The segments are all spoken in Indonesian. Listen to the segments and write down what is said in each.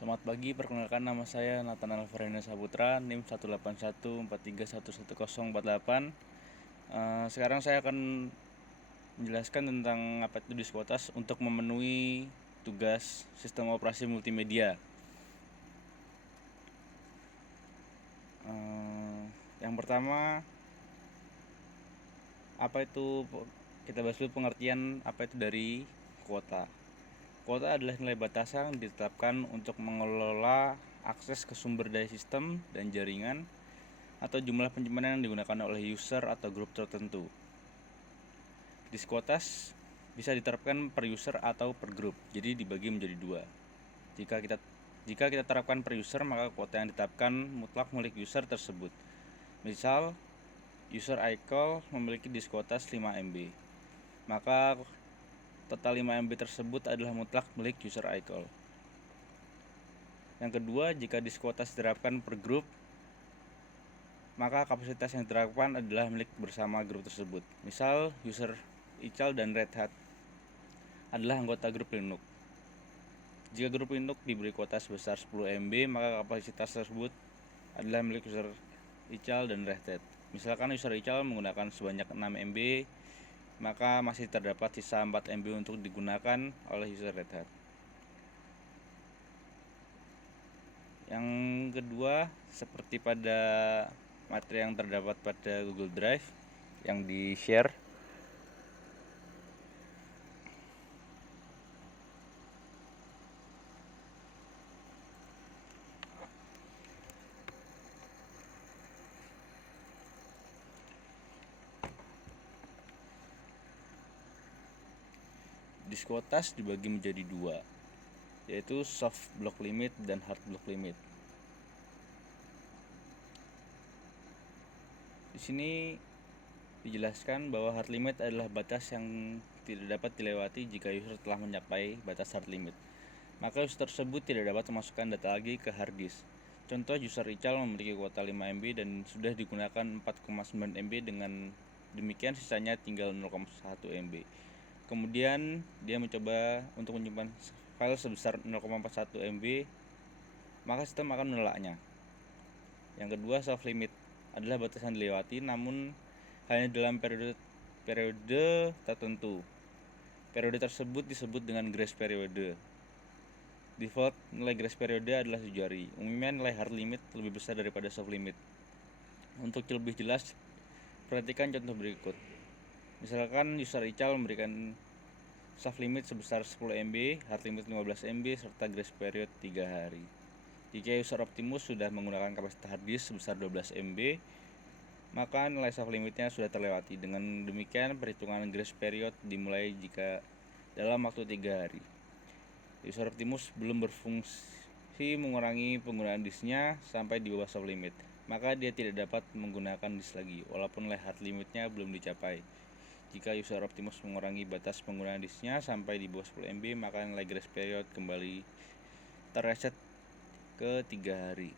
Selamat pagi, perkenalkan nama saya Nathanael Alvarino Saputra, NIM 18143110048. Sekarang saya akan menjelaskan tentang apa itu Diskotas untuk memenuhi tugas sistem operasi multimedia. Yang pertama, apa itu kita bahas dulu pengertian apa itu dari kuota. Kuota adalah nilai batasan yang ditetapkan untuk mengelola akses ke sumber daya sistem dan jaringan atau jumlah penyimpanan yang digunakan oleh user atau grup tertentu. Diskotas bisa diterapkan per user atau per grup, jadi dibagi menjadi dua. Jika kita terapkan per user, maka kuota yang ditetapkan mutlak milik user tersebut. Misal, user iCall memiliki diskotas 5 MB, maka total 5 MB tersebut adalah mutlak milik user iCall. Yang kedua, jika diskotas diterapkan per grup, maka kapasitas yang diterapkan adalah milik bersama grup tersebut. Misal, user iCal dan Red Hat adalah anggota grup Linux. Jika grup Linux diberi kuota sebesar 10 MB, maka kapasitas tersebut adalah milik user iCal dan Red Hat. Misalkan user iCal menggunakan sebanyak 6 MB, maka masih terdapat sisa 4 MB untuk digunakan oleh user Red Hat. Yang kedua, seperti pada materi yang terdapat pada Google Drive yang di-share, Diskotas dibagi menjadi dua, yaitu soft block limit dan hard block limit. Di sini dijelaskan bahwa hard limit adalah batas yang tidak dapat dilewati jika user telah mencapai batas hard limit. Maka user tersebut tidak dapat memasukkan data lagi ke hard disk. Contoh, user iCal memiliki kuota 5 MB dan sudah digunakan 4,9 MB, dengan demikian sisanya tinggal 0,1 MB. Kemudian dia mencoba untuk menyimpan file sebesar 0,41 MB, maka sistem akan menolaknya. Yang kedua, soft limit adalah batas yang dilewati namun hanya dalam periode tertentu. Periode tersebut disebut dengan grace period. Default nilai grace period adalah 7 hari. Umumnya nilai hard limit lebih besar daripada soft limit. Untuk lebih jelas, perhatikan contoh berikut. Misalkan user iCal memberikan soft limit sebesar 10 MB, hard limit 15 MB, serta grace period 3 hari. Jika user Optimus sudah menggunakan kapasitas hard disk sebesar 12 MB, maka nilai soft limitnya sudah terlewati. Dengan demikian, perhitungan grace period dimulai jika dalam waktu 3 hari user Optimus belum berfungsi mengurangi penggunaan disknya sampai di bawah soft limit, maka dia tidak dapat menggunakan disk lagi walaupun nilai hard limitnya belum dicapai. Jika user Optimus mengurangi batas penggunaan disknya sampai di bawah 10 MB, maka nilai grace period kembali terreset ke 3 hari.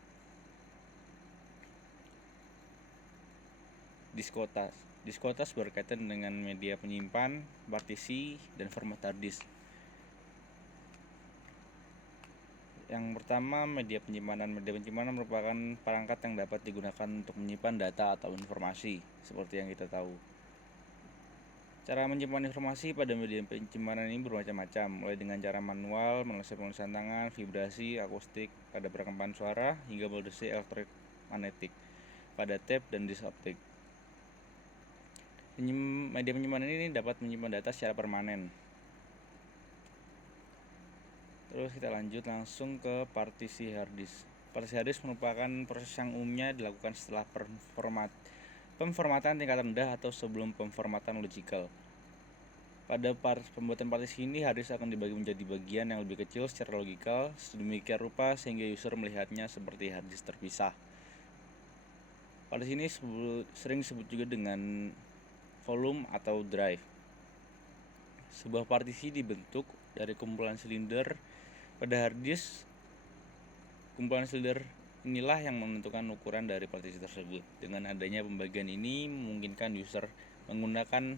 Diskotas berkaitan dengan media penyimpan, partisi, dan format hard disk. Yang pertama, media penyimpanan. Media penyimpanan merupakan perangkat yang dapat digunakan untuk menyimpan data atau informasi, seperti yang kita tahu. Cara menyimpan informasi pada media penyimpanan ini bermacam-macam, mulai dengan cara manual, melalui penulisan tangan, vibrasi, akustik, pada perekaman suara, hingga modulasi elektromagnetik pada tape dan disk optik. Media penyimpanan ini dapat menyimpan data secara permanen. Terus kita lanjut langsung ke partisi hard disk. Partisi hard disk merupakan proses yang umumnya dilakukan setelah pemformatan tingkat rendah atau sebelum pemformatan logical. Pada pembuatan partisi ini, hard disk akan dibagi menjadi bagian yang lebih kecil secara logikal sedemikian rupa sehingga user melihatnya seperti hard disk terpisah. Partisi ini sering disebut juga dengan volume atau drive. Sebuah partisi dibentuk dari kumpulan silinder pada hard disk. Kumpulan silinder inilah yang menentukan ukuran dari partisi tersebut. Dengan adanya pembagian ini memungkinkan user menggunakan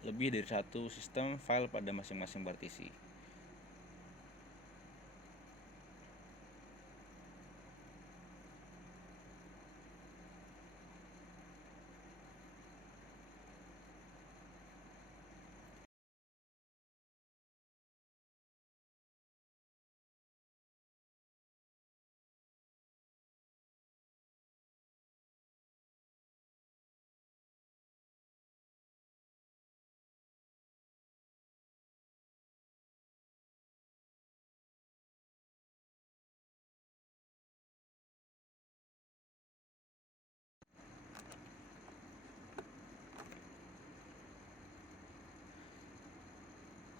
lebih dari satu sistem file pada masing-masing partisi.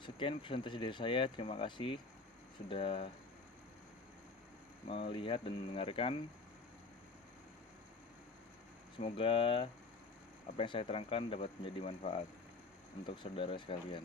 Sekian presentasi dari saya. Terima kasih sudah melihat dan mendengarkan. Semoga apa yang saya terangkan dapat menjadi manfaat untuk saudara sekalian.